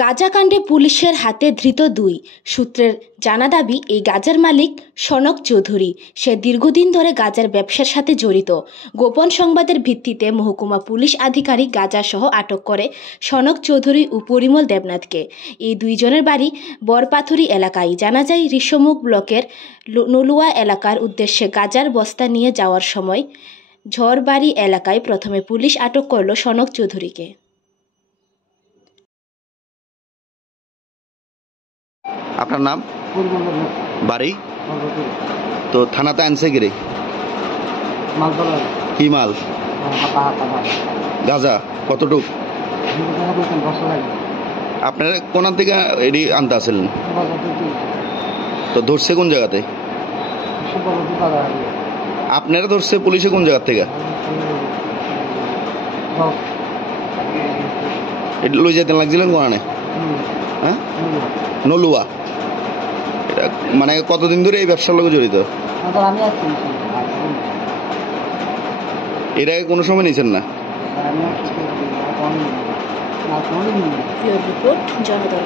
গাঁজাকাণ্ডে পুলিশের হাতে ধৃত দুই সূত্রের জানা দাবি, এই গাঁজার মালিক সনক চৌধুরী। সে দীর্ঘদিন ধরে গাঁজার ব্যবসার সাথে জড়িত। গোপন সংবাদের ভিত্তিতে মহকুমা পুলিশ আধিকারিক গাঁজাসহ আটক করে সনক চৌধুরী ও পরিমল দেবনাথকে। এই দুইজনের বাড়ি বরপাথুরি এলাকায়। জানা যায়, ঋষমুখ ব্লকের নলুয়া এলাকার উদ্দেশ্যে গাঁজার বস্তা নিয়ে যাওয়ার সময় ঝড়বাড়ি এলাকায় প্রথমে পুলিশ আটক করল সনক চৌধুরীকে। আপনার নাম? বাড়ি? তো থানাতে আনছে গিরে কি মাল? গাঁজা কতটুক? আপনারা কোন থেকে এটি আনতে আসলেন? তো ধরছে কোন জায়গাতে? আপনারা ধরছে পুলিশে কোন জায়গা থেকে? এটা লই যেতে লাগছিলেন কোনে? হ্যাঁ, নলুয়া। এটা মানে কতদিন ধরে এই ব্যবসার লোক জড়িত? এর আগে কোনো সময় নিয়েছেন না? রিপোর্ট জনদল।